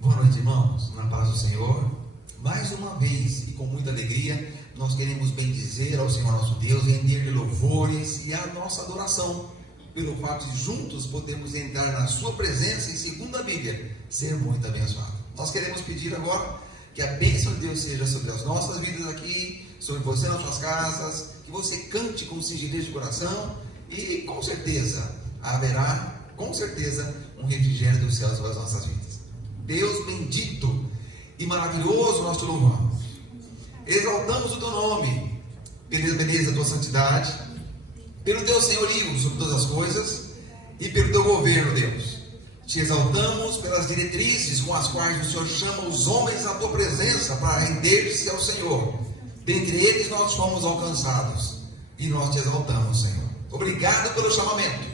Boa noite, irmãos, na paz do Senhor. Mais uma vez e com muita alegria, nós queremos bendizer ao Senhor nosso Deus, render-lhe louvores e a nossa adoração, pelo fato de juntos podemos entrar na sua presença e, segundo a Bíblia, ser muito abençoado. Nós queremos pedir agora que a bênção de Deus seja sobre as nossas vidas aqui, sobre você nas suas casas, que você cante com singeleza de coração e com certeza haverá, um refrigério dos céus sobre as nossas vidas. Deus bendito e maravilhoso, nós te louvamos, exaltamos o teu nome, pela beleza da tua santidade, pelo teu senhorio sobre todas as coisas e pelo teu governo, Deus. Te exaltamos pelas diretrizes com as quais o Senhor chama os homens à tua presença para render-se ao Senhor. Dentre eles nós fomos alcançados e nós te exaltamos, Senhor. Obrigado pelo chamamento,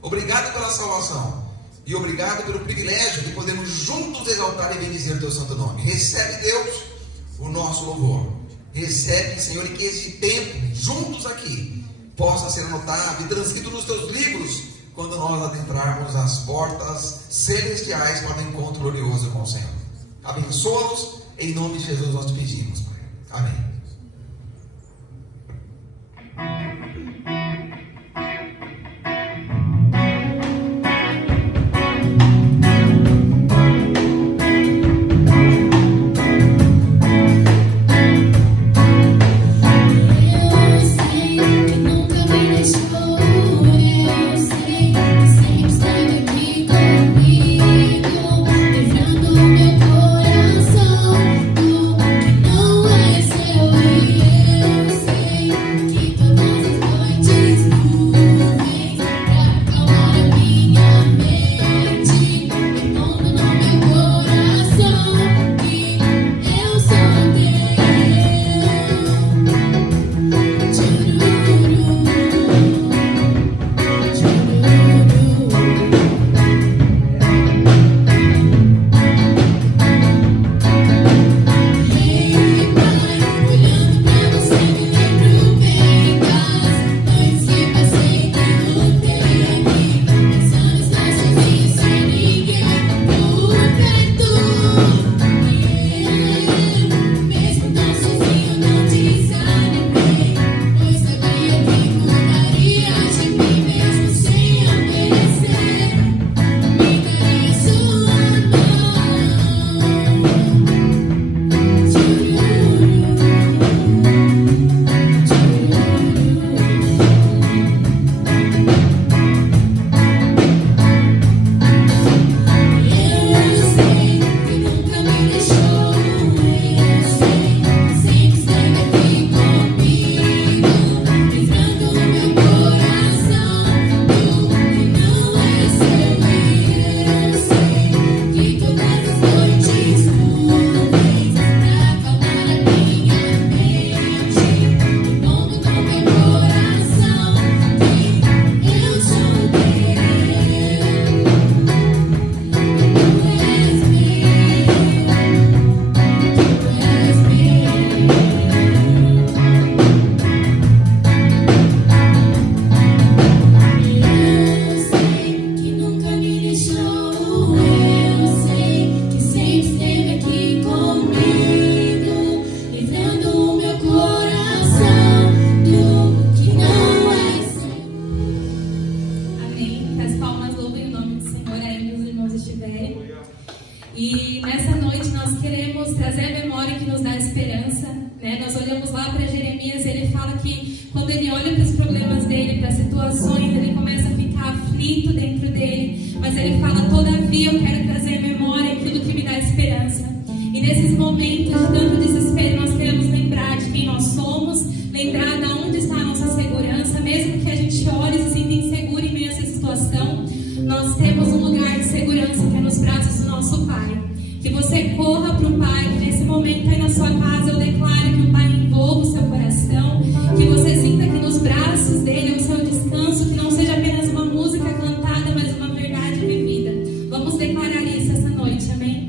obrigado pela salvação e obrigado pelo privilégio de podermos juntos exaltar e bendizer o teu santo nome. Recebe, Deus, o nosso louvor. Recebe, Senhor, e que esse tempo juntos aqui possa ser anotado e transcrito nos teus livros quando nós adentrarmos as portas celestiais para o encontro glorioso com o Senhor. Abençoa-nos, em nome de Jesus nós te pedimos, Pai. Amém. E nessa noite nós queremos trazer a memória que nos dá esperança, né? Nós olhamos lá para Jeremias e ele fala que quando ele olha para os problemas dele, para as situações, ele começa a ficar aflito dentro dele, mas ele fala: todavia eu quero trazer à memória aquilo que me dá esperança. E nesses momentos de tanto desespero nós queremos lembrar de quem nós somos, lembrar de onde está a nossa segurança, mesmo que a gente olhe e se sinta inseguro em meio a essa situação. Nós temos um lugar de segurança que é nos braços do nosso Pai. Que você corra para o Pai, que nesse momento aí na sua casa eu declaro que o Pai envolva o seu coração, que você sinta que nos braços dele é o seu descanso, que não seja apenas uma música cantada, mas uma verdade vivida. Vamos declarar isso essa noite, amém?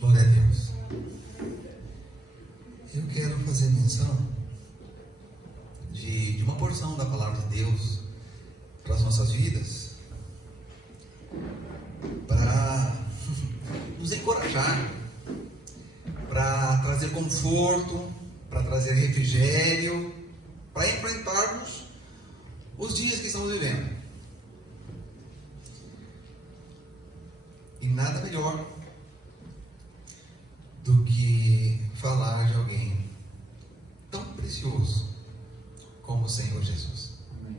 Glória a Deus. Eu quero fazer menção de uma porção da palavra de Deus para as nossas vidas, para nos encorajar, para trazer conforto, para trazer refrigério, para enfrentarmos os dias que estamos vivendo. E nada melhor do que falar de alguém tão precioso como o Senhor Jesus. Amém.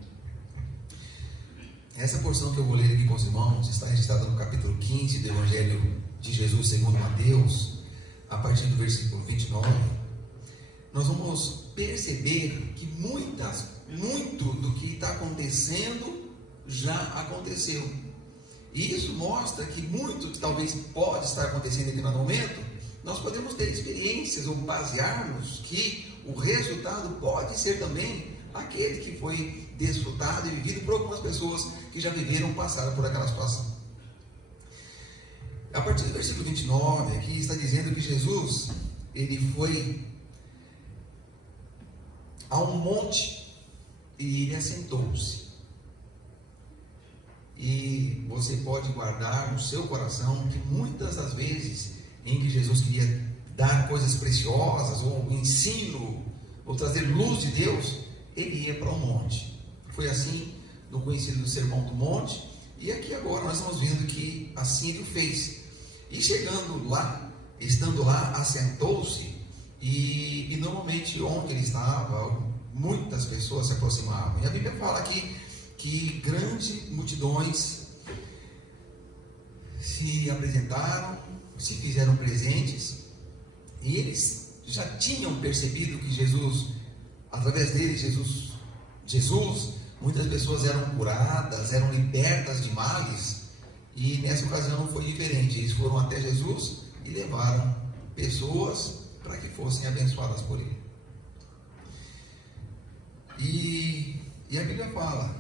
Essa porção que eu vou ler aqui com os irmãos está registrada no capítulo 15 do Evangelho de Jesus segundo Mateus, a partir do versículo 29. Nós vamos perceber que muito do que está acontecendo já aconteceu. E isso mostra que muito que talvez pode estar acontecendo em determinado momento, nós podemos ter experiências ou basearmos que o resultado pode ser também aquele que foi desfrutado e vivido por algumas pessoas que já viveram, passaram por aquela situação. A partir do versículo 29, aqui está dizendo que Jesus, ele foi a um monte e ele assentou-se. E você pode guardar no seu coração que muitas das vezes em que Jesus queria dar coisas preciosas, ou ensino, ou trazer luz de Deus, ele ia para um monte. Foi assim no conhecido Sermão do Monte, e aqui agora nós estamos vendo que assim ele fez. E chegando lá, estando lá, assentou-se, e normalmente onde ele estava, muitas pessoas se aproximavam. E a Bíblia fala aqui que grandes multidões se apresentaram, se fizeram presentes, e eles já tinham percebido que Jesus, através dele, Jesus, muitas pessoas eram curadas, eram libertas de males, e nessa ocasião não foi diferente. Eles foram até Jesus e levaram pessoas para que fossem abençoadas por ele. E a Bíblia fala,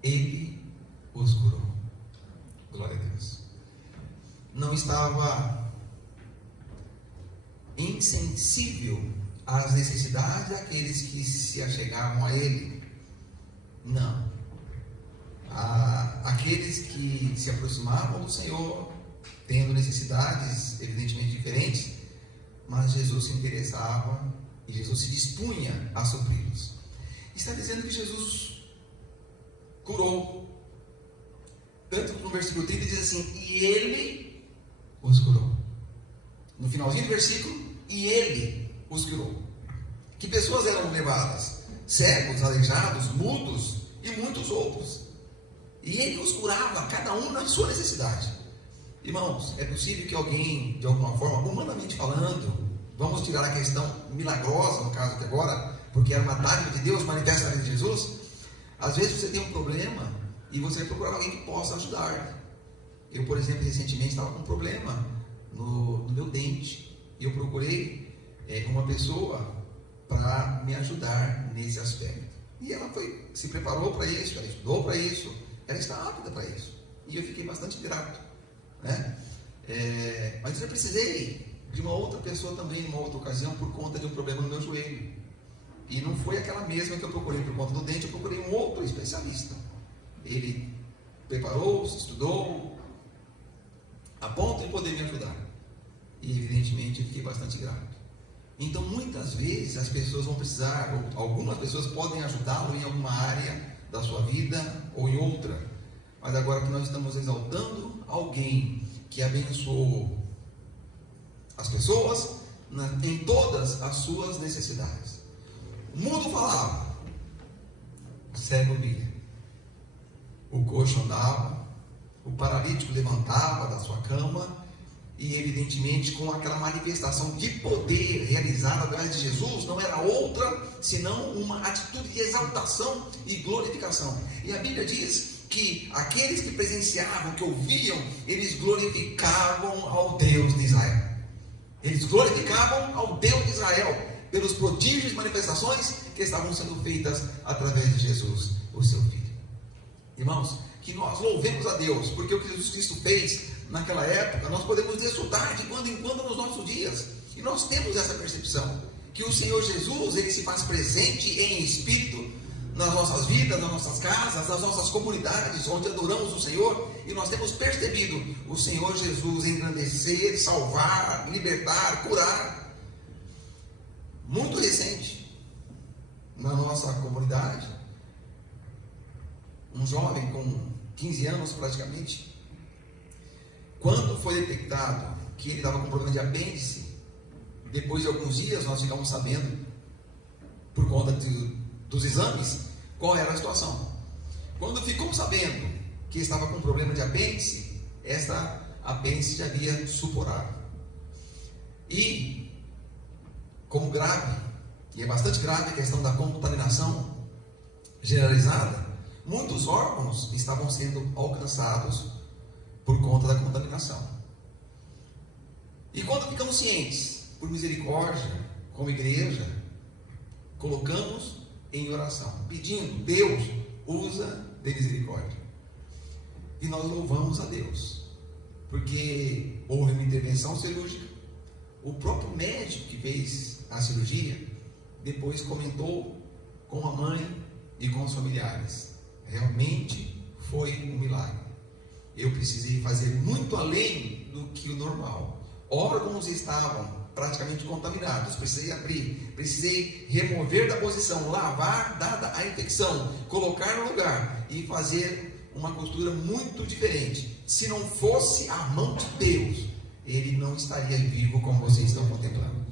ele os curou. Glória a Deus. Não estava insensível às necessidades daqueles que se achegavam a ele. Não. Aqueles que se aproximavam do Senhor, tendo necessidades evidentemente diferentes, mas Jesus se interessava e Jesus se dispunha a supri-los. Está dizendo que Jesus curou. Tanto que no versículo 30 diz assim, e ele os curou. No finalzinho do versículo, e ele os curou. Que pessoas eram levadas? Cegos, aleijados, mudos e muitos outros. E ele os curava, cada um na sua necessidade. Irmãos, é possível que alguém, de alguma forma, humanamente falando, vamos tirar a questão milagrosa, no caso de agora, porque era uma dádiva de Deus, manifesta na vida de Jesus. Às vezes você tem um problema e você vai procurar alguém que possa ajudar. Eu, por exemplo, recentemente estava com um problema no meu dente, e eu procurei uma pessoa para me ajudar nesse aspecto. E ela se preparou para isso, ela estudou para isso, ela está apta para isso. E eu fiquei bastante grato, né? Mas eu precisei de uma outra pessoa também, em uma outra ocasião, por conta de um problema no meu joelho. E não foi aquela mesma que eu procurei por conta do dente, eu procurei um outro especialista. Ele preparou-se, estudou, a ponto de poder me ajudar. E evidentemente eu fiquei bastante grato. Então muitas vezes as pessoas vão precisar, ou algumas pessoas podem ajudá-lo em alguma área da sua vida ou em outra. Mas agora que nós estamos exaltando alguém que abençoou as pessoas em todas as suas necessidades. O mundo falava, o cego via, o coxo andava, o paralítico levantava da sua cama, e evidentemente com aquela manifestação de poder realizada através de Jesus, não era outra senão uma atitude de exaltação e glorificação. E a Bíblia diz que aqueles que presenciavam, que ouviam, eles glorificavam ao Deus de Israel. Eles glorificavam ao Deus de Israel pelos prodígios e manifestações que estavam sendo feitas através de Jesus, o seu Filho. Irmãos, que nós louvemos a Deus, porque o que Jesus Cristo fez naquela época, nós podemos desfrutar de quando em quando nos nossos dias. E nós temos essa percepção, que o Senhor Jesus, Ele se faz presente em espírito nas nossas vidas, nas nossas casas, nas nossas comunidades, onde adoramos o Senhor, e nós temos percebido o Senhor Jesus engrandecer, salvar, libertar, curar. Muito recente, na nossa comunidade, um jovem com 15 anos praticamente, quando foi detectado que ele estava com problema de apêndice, depois de alguns dias nós ficamos sabendo, por conta dos exames, qual era a situação. Quando ficamos sabendo que estava com problema de apêndice, esta apêndice já havia supurado. E, como grave, e é bastante grave a questão da contaminação generalizada, muitos órgãos estavam sendo alcançados por conta da contaminação. E quando ficamos cientes, por misericórdia, como igreja, colocamos em oração, pedindo, Deus, usa de misericórdia. E nós louvamos a Deus, porque houve uma intervenção cirúrgica. O próprio médico que fez a cirurgia, depois comentou com a mãe e com os familiares. Realmente foi um milagre. Eu precisei fazer muito além do que o normal. Órgãos estavam praticamente contaminados. Precisei abrir, precisei remover da posição, lavar dada a infecção, colocar no lugar e fazer uma costura muito diferente. Se não fosse a mão de Deus, ele não estaria vivo como vocês estão contemplando.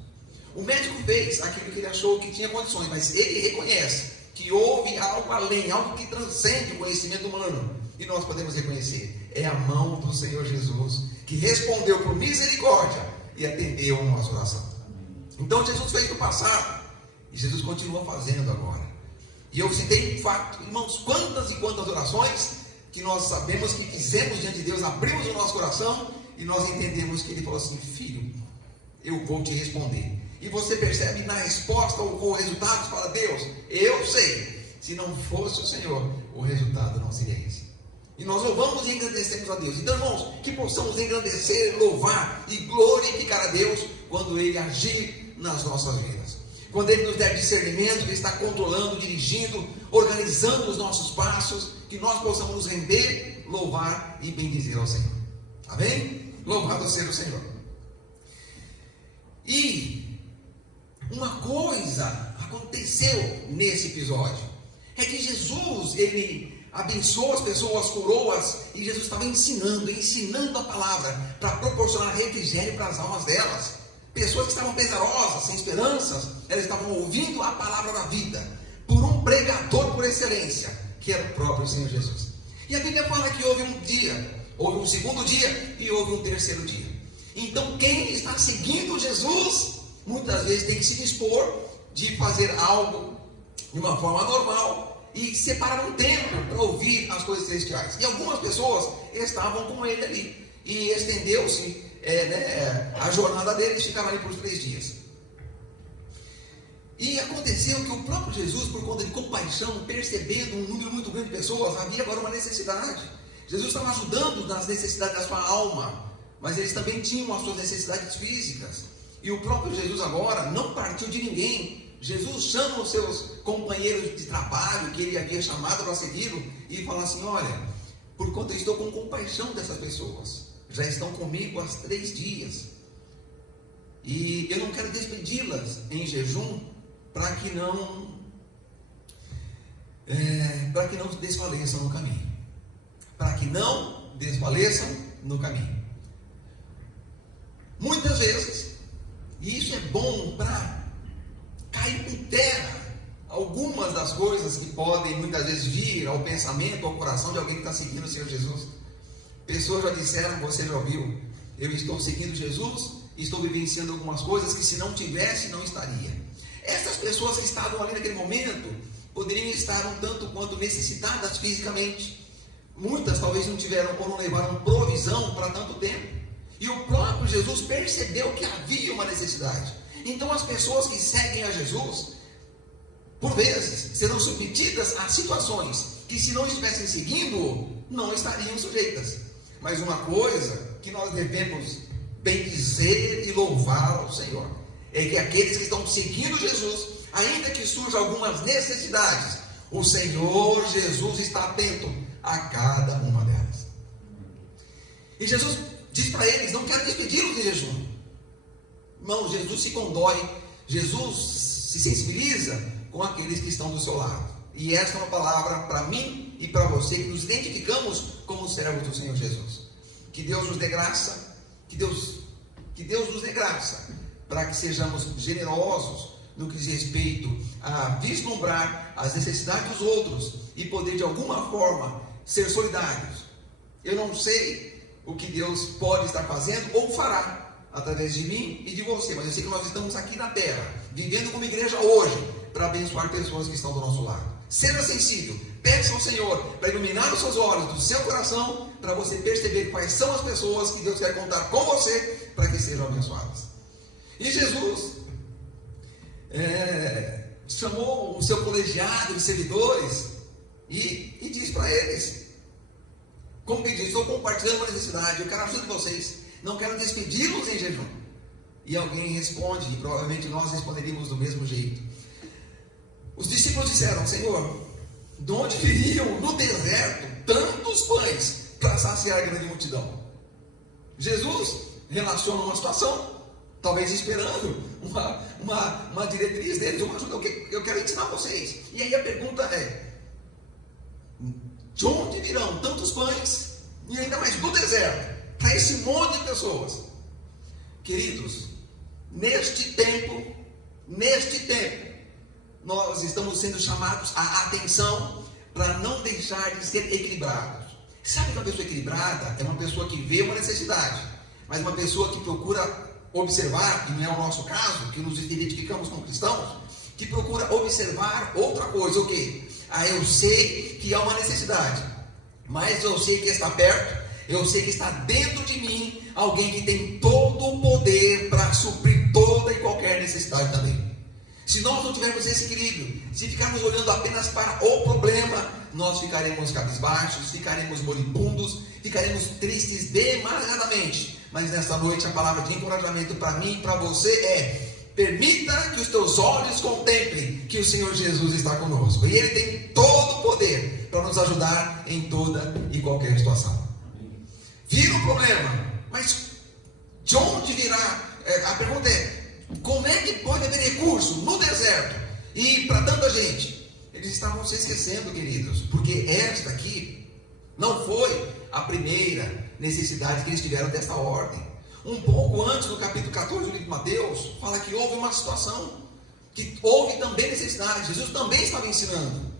O médico fez aquilo que ele achou que tinha condições, mas ele reconhece que houve algo além, algo que transcende o conhecimento humano. E nós podemos reconhecer, é a mão do Senhor Jesus, que respondeu por misericórdia e atendeu a nossa oração. Então Jesus fez no passado, e Jesus continua fazendo agora. E eu citei um fato, irmãos, quantas e quantas orações que nós sabemos que fizemos diante de Deus, abrimos o nosso coração, e nós entendemos que Ele falou assim, filho, eu vou te responder. E você percebe na resposta ou resultado, fala, Deus, eu sei, se não fosse o Senhor, o resultado não seria esse. E nós louvamos e engrandecemos a Deus. Então, irmãos, que possamos engrandecer, louvar e glorificar a Deus quando Ele agir nas nossas vidas. Quando Ele nos der discernimento, Ele está controlando, dirigindo, organizando os nossos passos, que nós possamos nos render, louvar e bendizer ao Senhor. Amém? Louvado seja o Senhor. E uma coisa aconteceu nesse episódio. É que Jesus, Ele abençoou as pessoas, curou-as, e Jesus estava ensinando a palavra, para proporcionar refrigério para as almas delas. Pessoas que estavam pesarosas, sem esperanças, elas estavam ouvindo a palavra da vida, por um pregador por excelência, que era o próprio Senhor Jesus. E a Bíblia fala que houve um dia, houve um segundo dia, e houve um terceiro dia. Então quem está seguindo Jesus, muitas vezes tem que se dispor de fazer algo de uma forma normal, e separar um tempo para ouvir as coisas celestiais. E algumas pessoas estavam com ele ali. E estendeu-se a jornada deles, ficaram ali por 3 dias. E aconteceu que o próprio Jesus, por conta de compaixão, percebendo um número muito grande de pessoas, havia agora uma necessidade. Jesus estava ajudando nas necessidades da sua alma, mas eles também tinham as suas necessidades físicas. E o próprio Jesus agora não partiu de ninguém. Jesus chama os seus companheiros de trabalho, que ele havia chamado para segui-lo, e fala assim: olha, por quanto eu estou com compaixão dessas pessoas, já estão comigo há 3 dias, e eu não quero despedi-las em jejum, para que não desfaleçam no caminho. Para que não desfaleçam no caminho. Muitas vezes, e isso é bom para cair por terra algumas das coisas que podem muitas vezes vir ao pensamento, ao coração de alguém que está seguindo o Senhor Jesus. Pessoas já disseram, você já ouviu: eu estou seguindo Jesus, estou vivenciando algumas coisas que se não tivesse, não estaria. Essas pessoas que estavam ali naquele momento poderiam estar um tanto quanto necessitadas fisicamente. Muitas talvez não tiveram ou não levaram provisão para tanto tempo. E o próprio Jesus percebeu que havia uma necessidade. Então as pessoas que seguem a Jesus, por vezes, serão submetidas a situações que, se não estivessem seguindo, não estariam sujeitas. Mas uma coisa que nós devemos bendizer e louvar ao Senhor é que aqueles que estão seguindo Jesus, ainda que surjam algumas necessidades, o Senhor Jesus está atento a cada uma delas. E Jesus diz para eles: não quero despedi-los de jejum. Não, Jesus se condói, Jesus se sensibiliza com aqueles que estão do seu lado. E esta é uma palavra para mim e para você, que nos identificamos como servos do Senhor Jesus. Que Deus nos dê graça, que Deus nos dê graça, para que sejamos generosos no que diz respeito a vislumbrar as necessidades dos outros e poder de alguma forma ser solidários. Eu não sei o que Deus pode estar fazendo ou fará através de mim e de você, mas eu sei que nós estamos aqui na terra, vivendo como igreja hoje, para abençoar pessoas que estão do nosso lado. Seja sensível, peça ao Senhor para iluminar os seus olhos, do seu coração, para você perceber quais são as pessoas que Deus quer contar com você, para que sejam abençoadas. E Jesus chamou o seu colegiado de servidores e diz para eles, como que diz: estou compartilhando uma necessidade, eu quero a ajuda de vocês, não quero despedi-los em jejum. E alguém responde, e provavelmente nós responderíamos do mesmo jeito. Os discípulos disseram: Senhor, de onde viriam no deserto tantos pães para saciar a grande multidão? Jesus relaciona uma situação, talvez esperando uma diretriz deles, uma ajuda. Eu quero ensinar vocês. E aí a pergunta é: de onde virão tantos pães, e ainda mais do deserto, para esse monte de pessoas? Queridos, neste tempo, nós estamos sendo chamados à atenção para não deixar de ser equilibrados. Sabe que uma pessoa equilibrada é uma pessoa que vê uma necessidade, mas uma pessoa que procura observar, e não é o nosso caso, que nos identificamos como cristãos, que procura observar outra coisa. O quê? Eu sei que há uma necessidade, mas eu sei que está perto, eu sei que está dentro de mim alguém que tem todo o poder para suprir toda e qualquer necessidade também. Se nós não tivermos esse equilíbrio, se ficarmos olhando apenas para o problema, nós ficaremos cabisbaixos, ficaremos moribundos, ficaremos tristes demasiadamente. Mas nesta noite a palavra de encorajamento para mim e para você é: permita que os teus olhos contemplem que o Senhor Jesus está conosco, e Ele tem todo o poder para nos ajudar em toda e qualquer situação. Vira o problema, mas de onde virá? A pergunta é: como é que pode haver recurso no deserto e para tanta gente? Eles estavam se esquecendo, queridos, porque esta aqui não foi a primeira necessidade que eles tiveram desta ordem. Um pouco antes, no capítulo 14 do livro de Mateus, fala que houve uma situação, que houve também necessidade. Jesus também estava ensinando.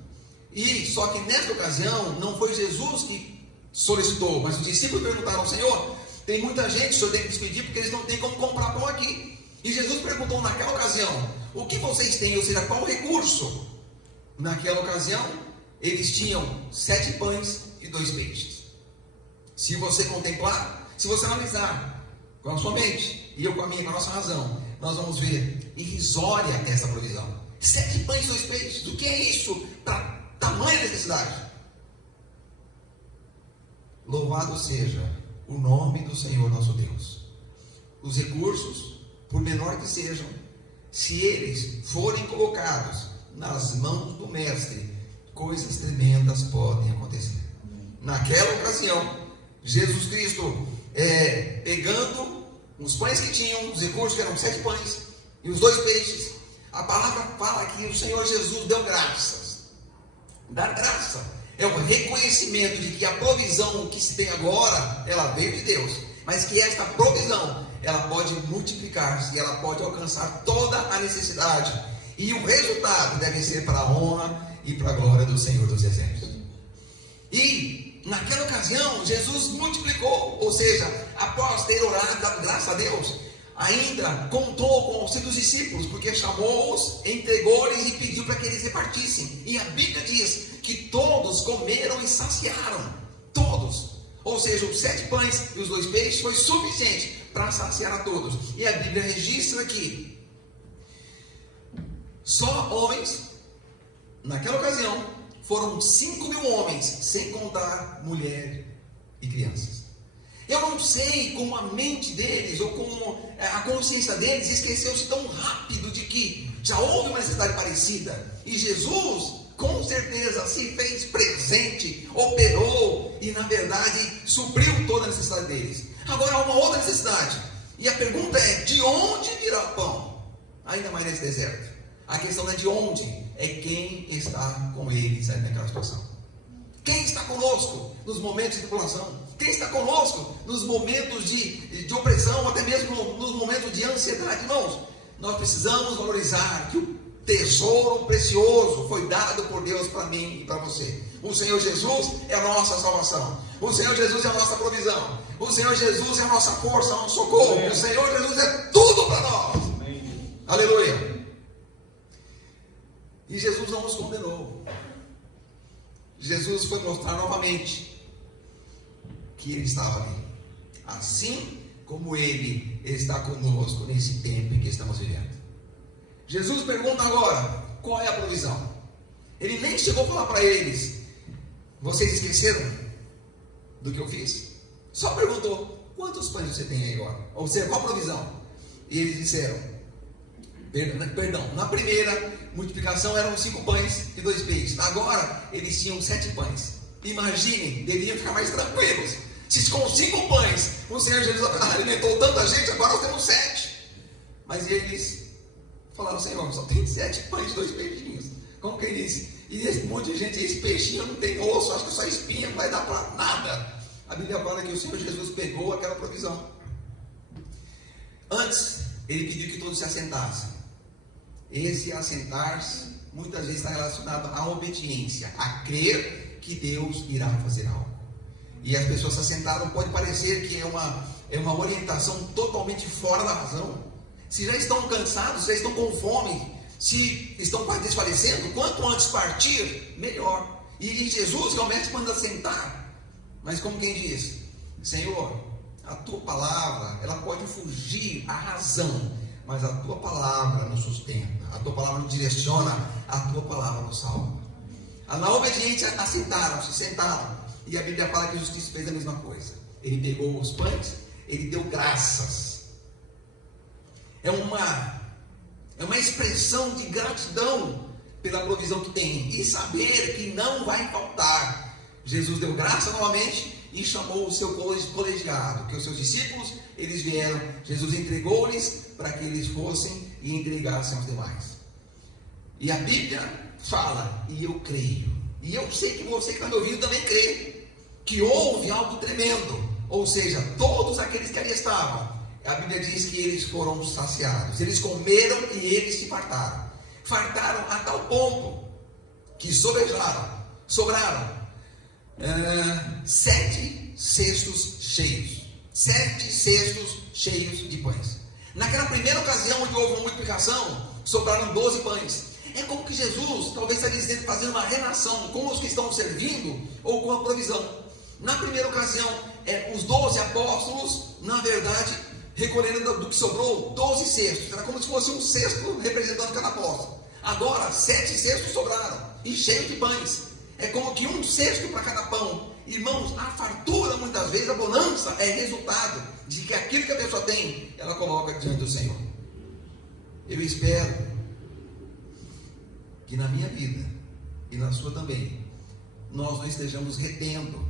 E só que nesta ocasião não foi Jesus que solicitou, mas os discípulos perguntaram: Senhor, tem muita gente, o Senhor tem que despedir porque eles não têm como comprar pão aqui. E Jesus perguntou naquela ocasião: o que vocês têm? Ou seja, qual o recurso? Naquela ocasião, eles tinham 7 pães e 2 peixes. Se você contemplar, se você analisar com a sua mente, e eu com a minha, com a nossa razão, nós vamos ver irrisória essa provisão. 7 pães e 2 peixes. O que é isso para tamanha necessidade? Louvado seja o nome do Senhor nosso Deus. Os recursos, por menor que sejam, se eles forem colocados nas mãos do Mestre, coisas tremendas podem acontecer. Naquela ocasião, Jesus Cristo, pegando os pães que tinham, os recursos que eram 7 pães e os 2 peixes, a palavra fala que o Senhor Jesus deu graças. Dar graça é o reconhecimento de que a provisão que se tem agora, ela veio de Deus, mas que esta provisão, ela pode multiplicar-se, ela pode alcançar toda a necessidade, e o resultado deve ser para a honra e para a glória do Senhor dos Exércitos. E naquela ocasião, Jesus multiplicou, ou seja, após ter orado, dado graça a Deus, ainda contou com os seus discípulos, porque chamou-os, entregou-lhes e pediu para que eles repartissem. E a Bíblia diz que todos comeram e saciaram, todos. Ou seja, os 7 pães e os 2 peixes foi suficiente para saciar a todos. E a Bíblia registra que só homens, naquela ocasião, foram 5.000 homens, sem contar mulher e crianças. Eu não sei como a mente deles, ou como a consciência deles esqueceu-se tão rápido de que já houve uma necessidade parecida. E Jesus, com certeza, se fez presente, operou e, na verdade, supriu toda a necessidade deles. Agora há uma outra necessidade. E a pergunta é, de onde virá pão? Ainda mais nesse deserto. A questão não é de onde, é quem está com eles aí naquela situação. Quem está conosco nos momentos de tribulação? Quem está conosco nos momentos de opressão, até mesmo nos momentos de ansiedade? Irmãos, nós precisamos valorizar que o tesouro precioso foi dado por Deus para mim e para você. O Senhor Jesus é a nossa salvação. O Senhor Jesus é a nossa provisão. O Senhor Jesus é a nossa força, o nosso socorro. Amém. O Senhor Jesus é tudo para nós. Amém. Aleluia. E Jesus não nos condenou. Jesus foi mostrar novamente que Ele estava ali, assim como Ele está conosco nesse tempo em que estamos vivendo. Jesus pergunta agora, qual é a provisão? Ele nem chegou a falar para eles, vocês esqueceram do que eu fiz? Só perguntou, quantos pães você tem aí agora? Ou seja, qual a provisão? E eles disseram, perdão, na primeira multiplicação eram 5 pães e 2 peixes. Agora eles tinham 7 pães. Imaginem, deveriam ficar mais tranquilos. Se com 5 pães o Senhor Jesus alimentou tanta gente, agora nós temos 7. Mas eles falaram, Senhor, só tem 7 pães e 2 peixinhos. Como que ele disse? E esse monte de gente, esse peixinho não tem osso, acho que só espinha, não vai dar para nada. A Bíblia fala que o Senhor Jesus pegou aquela provisão. Antes, Ele pediu que todos se assentassem. Esse assentar-se muitas vezes está relacionado à obediência, a crer que Deus irá fazer algo. E as pessoas se assentaram, pode parecer que é uma orientação totalmente fora da razão. Se já estão cansados, se já estão com fome, se estão quase desfalecendo, quanto antes partir, melhor. E Jesus realmente manda sentar, mas como quem diz, Senhor, a tua palavra, ela pode fugir à razão, mas a tua palavra nos sustenta, a tua palavra nos direciona, a tua palavra nos salva. Na obediência, assentaram-se, sentaram, e a Bíblia fala que Jesus fez a mesma coisa. Ele pegou os pães, ele deu graças. É uma expressão de gratidão pela provisão que tem, e saber que não vai faltar. Jesus deu graça novamente, e chamou o seu colegiado, que os seus discípulos, eles vieram, Jesus entregou-lhes para que eles fossem e entregassem aos demais. E a Bíblia fala, e eu creio, e eu sei que você que está me ouvindo também crê, que houve algo tremendo, ou seja, todos aqueles que ali estavam, a Bíblia diz que eles foram saciados, eles comeram e eles se fartaram a tal ponto, que sobraram 7 cestos cheios. 7 cestos cheios de pães. Naquela primeira ocasião onde houve uma multiplicação, sobraram 12 pães. É como que Jesus talvez estaria fazendo uma relação com os que estão servindo ou com a provisão. Na primeira ocasião, os 12 apóstolos, na verdade, recolhendo do que sobrou 12 cestos. Era como se fosse um cesto representando cada apóstolo. Agora 7 cestos sobraram e cheios de pães. É como que um cesto para cada pão. Irmãos, a fartura muitas vezes, a bonança é resultado de que aquilo que a pessoa tem, ela coloca diante do Senhor. Eu espero que na minha vida e na sua também, nós não estejamos retendo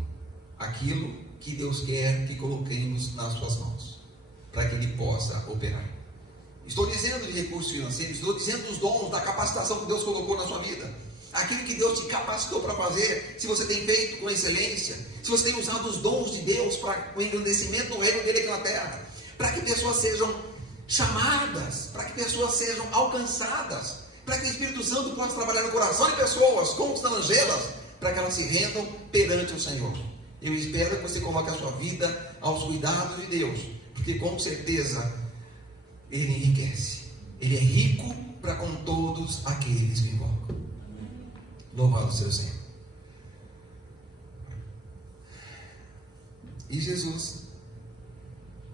aquilo que Deus quer que coloquemos nas suas mãos, para que Ele possa operar. Estou dizendo de recursos financeiros, estou dizendo dos dons, da capacitação que Deus colocou na sua vida, aquilo que Deus te capacitou para fazer, se você tem feito com excelência, se você tem usado os dons de Deus para o engrandecimento do reino dele aqui na terra, para que pessoas sejam chamadas, para que pessoas sejam alcançadas, para que o Espírito Santo possa trabalhar no coração de pessoas, constrangê-las, para que elas se rendam perante o Senhor. Eu espero que você coloque a sua vida aos cuidados de Deus, porque com certeza Ele enriquece. Ele é rico para com todos aqueles que invocam. Louvado seja o Senhor. E Jesus,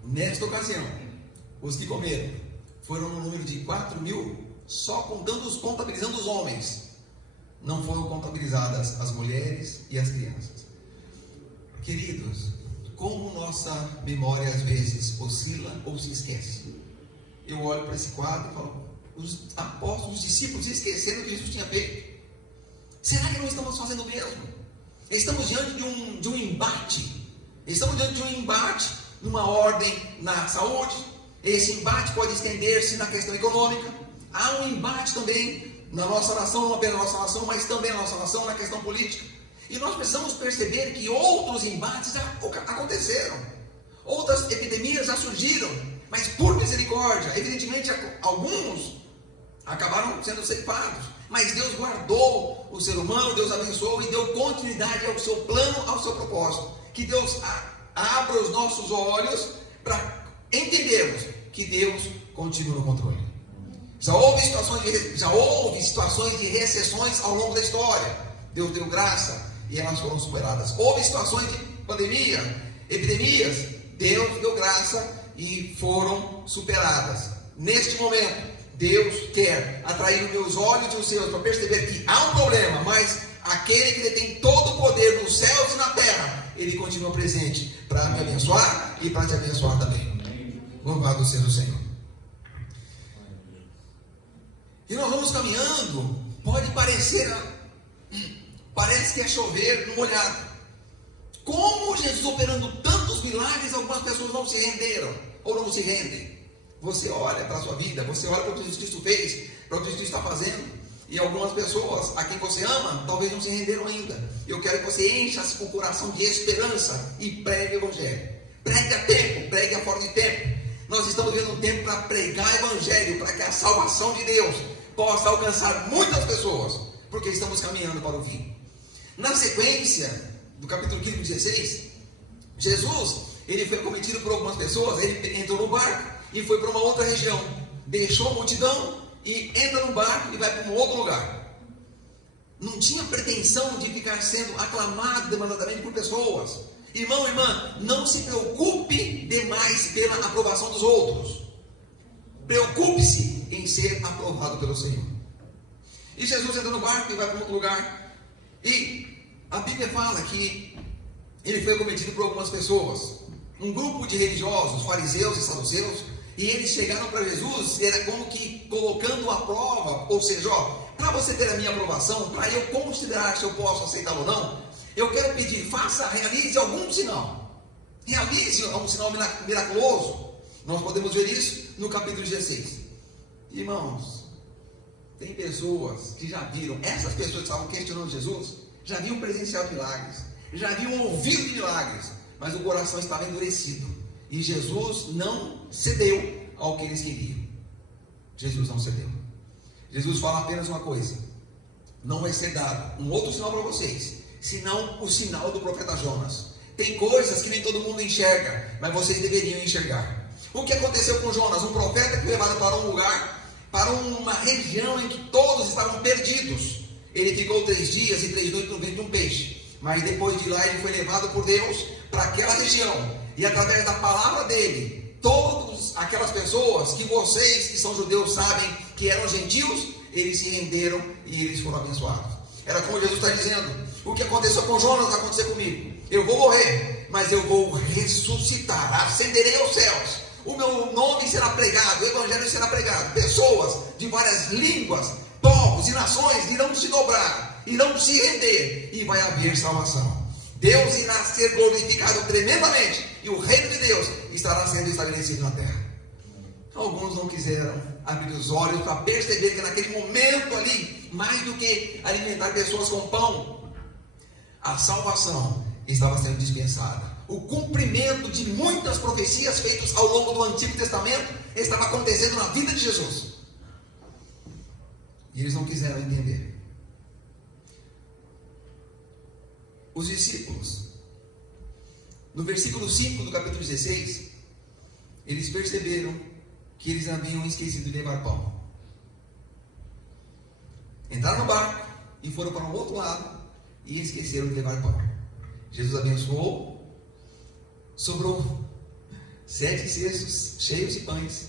nesta ocasião, os que comeram foram no número de 4.000, só contabilizando os homens. Não foram contabilizadas as mulheres e as crianças. Queridos, como nossa memória às vezes oscila ou se esquece. Eu olho para esse quadro e falo, os apóstolos, os discípulos esqueceram o que Jesus tinha feito. Será que não estamos fazendo o mesmo? Estamos diante de um embate. Estamos diante de um embate numa ordem na saúde. Esse embate pode estender-se na questão econômica. Há um embate também na nossa nação, não apenas na nossa nação, mas também na nossa nação, na questão política. E nós precisamos perceber que outros embates já aconteceram. Outras epidemias já surgiram. Mas por misericórdia, evidentemente alguns acabaram sendo ceifados. Mas Deus guardou o ser humano, Deus abençoou e deu continuidade ao seu plano, ao seu propósito. Que Deus abra os nossos olhos para entendermos que Deus continua no controle. Já houve situações de recessões ao longo da história. Deus deu graça e elas foram superadas. Houve situações de pandemia, epidemias. Deus deu graça e foram superadas. Neste momento, Deus quer atrair os meus olhos e os seus para perceber que há um problema, mas aquele que detém todo o poder nos céus e na terra, Ele continua presente para me abençoar e para te abençoar também. Louvado seja o Senhor. E nós vamos caminhando, parece que é chover no molhado. Como Jesus operando tantos milagres, algumas pessoas não se renderam, ou não se rendem. Você olha para a sua vida, você olha para o que Jesus Cristo fez, para o que Jesus Cristo está fazendo, e algumas pessoas a quem você ama, talvez não se renderam ainda. Eu quero que você encha-se com o coração de esperança e pregue o Evangelho. Pregue a tempo, pregue a fora de tempo. Nós estamos vivendo um tempo para pregar o Evangelho, para que a salvação de Deus possa alcançar muitas pessoas, porque estamos caminhando para o fim. Na sequência do capítulo 15, 16, Jesus, ele foi cometido por algumas pessoas, ele entrou no barco e foi para uma outra região, deixou a multidão e entra no barco e vai para um outro lugar. Não tinha pretensão de ficar sendo aclamado demandadamente por pessoas. Irmão, irmã, não se preocupe demais pela aprovação dos outros. Preocupe-se em ser aprovado pelo Senhor. E Jesus entra no barco e vai para um outro lugar. E a Bíblia fala que ele foi cometido por algumas pessoas. Um grupo de religiosos, fariseus e saduceus. E eles chegaram para Jesus, era como que colocando a prova, ou seja, para você ter a minha aprovação, para eu considerar se eu posso aceitá-lo ou não, eu quero pedir, realize algum sinal. Realize um sinal miraculoso. Nós podemos ver isso no capítulo 16. Irmãos, tem pessoas que já viram, essas pessoas que estavam questionando Jesus, já haviam presenciado milagres, já haviam ouvido de milagres, mas o coração estava endurecido. E Jesus não cedeu ao que eles queriam. Jesus não cedeu. Jesus fala apenas uma coisa: não vai ser dado um outro sinal para vocês, senão o sinal do profeta Jonas. Tem coisas que nem todo mundo enxerga, mas vocês deveriam enxergar. O que aconteceu com Jonas? Um profeta que foi levado para um lugar, para uma região em que todos estavam perdidos. Ele ficou 3 dias e 3 noites no ventre de um peixe. Mas depois de lá ele foi levado por Deus para aquela região. E através da palavra dele, todas aquelas pessoas que vocês que são judeus sabem que eram gentios, eles se renderam e eles foram abençoados. Era como Jesus está dizendo: O que aconteceu com Jonas vai acontecer comigo. Eu vou morrer, mas eu vou ressuscitar, ascenderei aos céus. O meu nome será pregado, o evangelho será pregado. Pessoas de várias línguas, povos e nações irão se dobrar, irão se render, e vai haver salvação. Deus irá ser glorificado tremendamente, e o reino de Deus estará sendo estabelecido na terra. Alguns não quiseram abrir os olhos para perceber que naquele momento ali, mais do que alimentar pessoas com pão, a salvação estava sendo dispensada. O cumprimento de muitas profecias feitas ao longo do Antigo Testamento estava acontecendo na vida de Jesus. E eles não quiseram entender. Os discípulos, no versículo 5 do capítulo 16, eles perceberam que eles haviam esquecido de levar pão. Entraram no barco e foram para o outro lado e esqueceram de levar pão. Jesus abençoou, sobrou 7 cestos cheios de pães,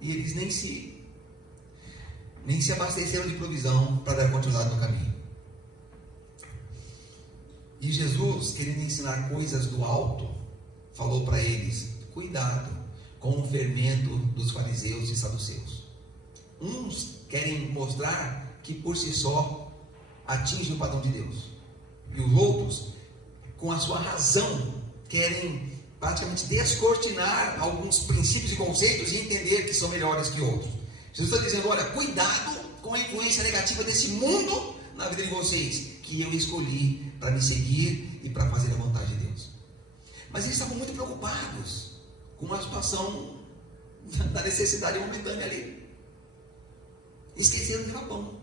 e eles nem se abasteceram de provisão para dar continuidade no caminho. E Jesus, querendo ensinar coisas do alto, falou para eles: cuidado com o fermento dos fariseus e saduceus. Uns querem mostrar que por si só atingem o padrão de Deus, e os outros, com a sua razão, querem praticamente descortinar alguns princípios e conceitos e entender que são melhores que outros. Jesus está dizendo: olha, cuidado com a influência negativa desse mundo na vida de vocês, que eu escolhi para me seguir e para fazer a vontade de Deus. Mas eles estavam muito preocupados com uma situação da necessidade momentânea ali. Esqueceram de levar pão.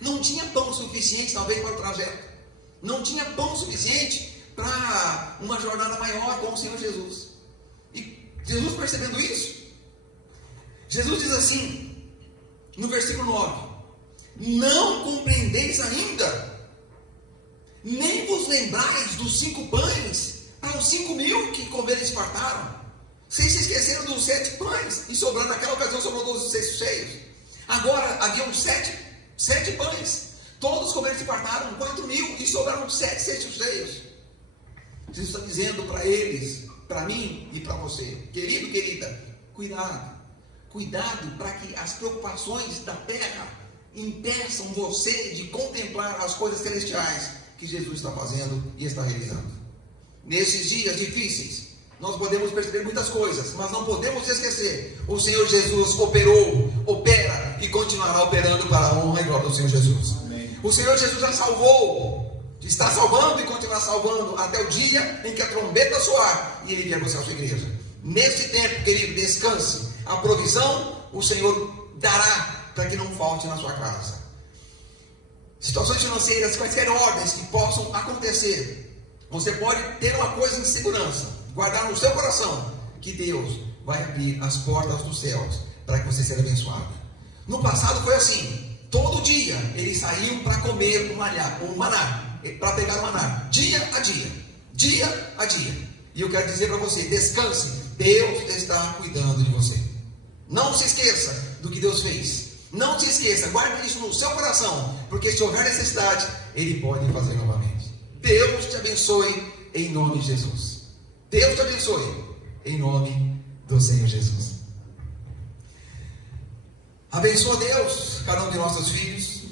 Não tinha pão suficiente, talvez, para o trajeto. Não tinha pão suficiente para uma jornada maior com o Senhor Jesus. E Jesus, percebendo isso, Jesus diz assim, no versículo 9: não compreendeis ainda, nem vos lembrais dos 5 pães para os 5.000 que comeram e se fartaram. Vocês se esqueceram dos 7 pães e sobraram, naquela ocasião sobrou 12 cestos cheios. Agora haviam 7 pães, todos comeram e se fartaram, 4.000, e sobraram 7 cestos cheios. Jesus está dizendo para eles, para mim e para você: querido, querida, cuidado para que as preocupações da terra impeçam você de contemplar as coisas celestiais que Jesus está fazendo e está realizando. Nesses dias difíceis, nós podemos perceber muitas coisas, mas não podemos esquecer: o Senhor Jesus operou, opera e continuará operando para a honra e glória do Senhor Jesus. Amém. O Senhor Jesus já salvou, está salvando e continuará salvando até o dia em que a trombeta soar e Ele vier buscar a sua igreja. Nesse tempo, querido, descanse. A provisão o Senhor dará para que não falte na sua casa. Situações financeiras, quaisquer ordens que possam acontecer, você pode ter uma coisa em segurança: guardar no seu coração que Deus vai abrir as portas dos céus para que você seja abençoado. No passado foi assim: todo dia eles saíam para comer um maná, para pegar o maná, dia a dia. E eu quero dizer para você: descanse, Deus está cuidando de você. Não se esqueça do que Deus fez. Não se esqueça, guarde isso no seu coração, porque se houver necessidade, Ele pode fazer novamente. Deus te abençoe em nome de Jesus. Deus te abençoe em nome do Senhor Jesus. Abençoa, Deus, cada um de nossos filhos.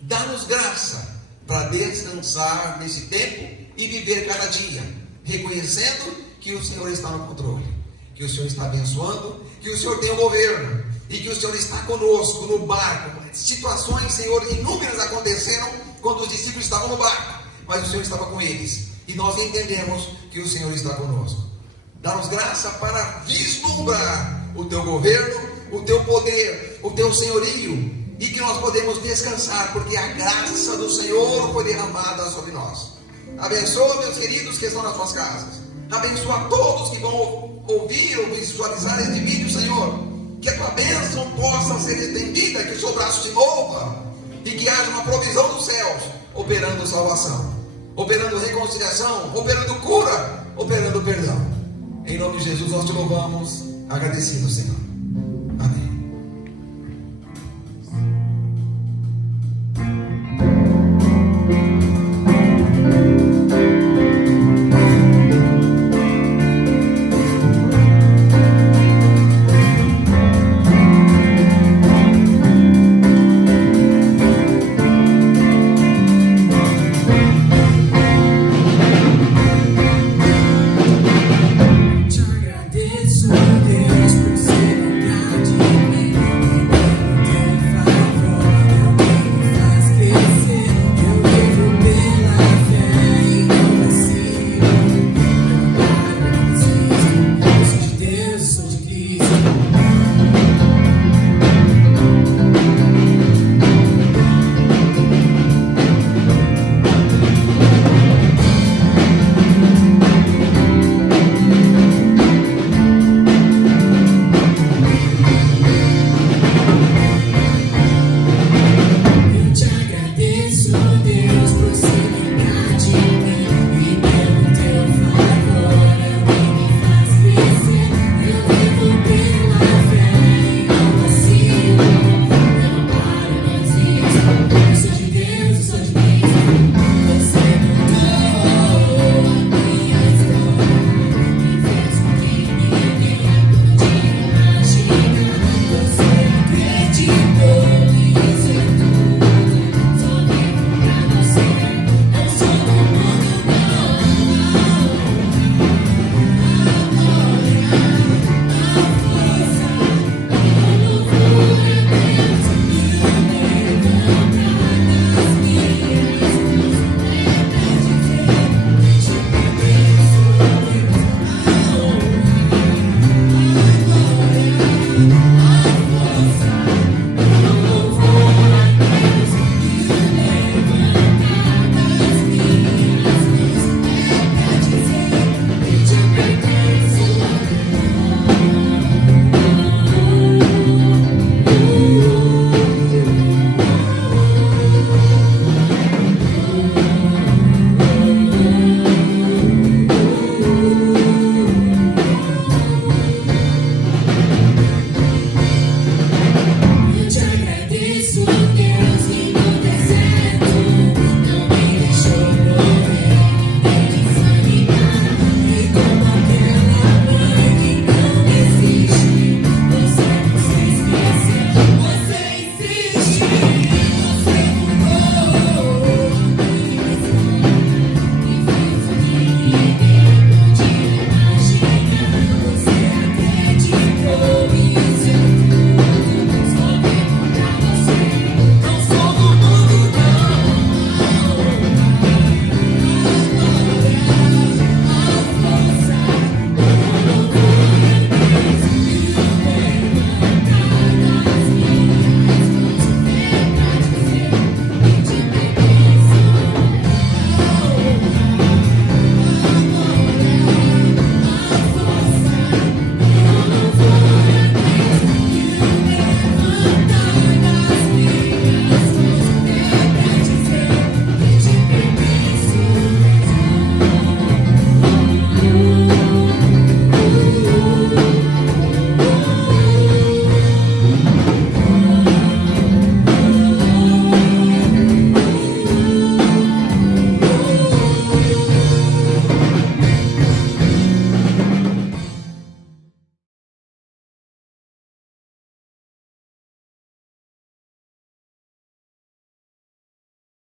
Dá-nos graça para descansar nesse tempo e viver cada dia, reconhecendo que o Senhor está no controle, que o Senhor está abençoando, que o Senhor tem o governo e que o Senhor está conosco no barco. Situações, Senhor, inúmeras aconteceram quando os discípulos estavam no barco, mas o Senhor estava com eles, e nós entendemos que o Senhor está conosco. Dá-nos graça para vislumbrar o Teu governo, o Teu poder, o Teu senhorio, e que nós podemos descansar, porque a graça do Senhor foi derramada sobre nós. Abençoa, meus queridos que estão nas suas casas. Abençoa todos que vão ouvir ou visualizar este vídeo, Senhor. Que a Tua bênção possa ser estendida, que o Seu braço se mova, e que haja uma provisão dos céus, operando salvação, operando reconciliação, operando cura, operando perdão. Em nome de Jesus nós Te louvamos, agradecidos, Senhor. Amém.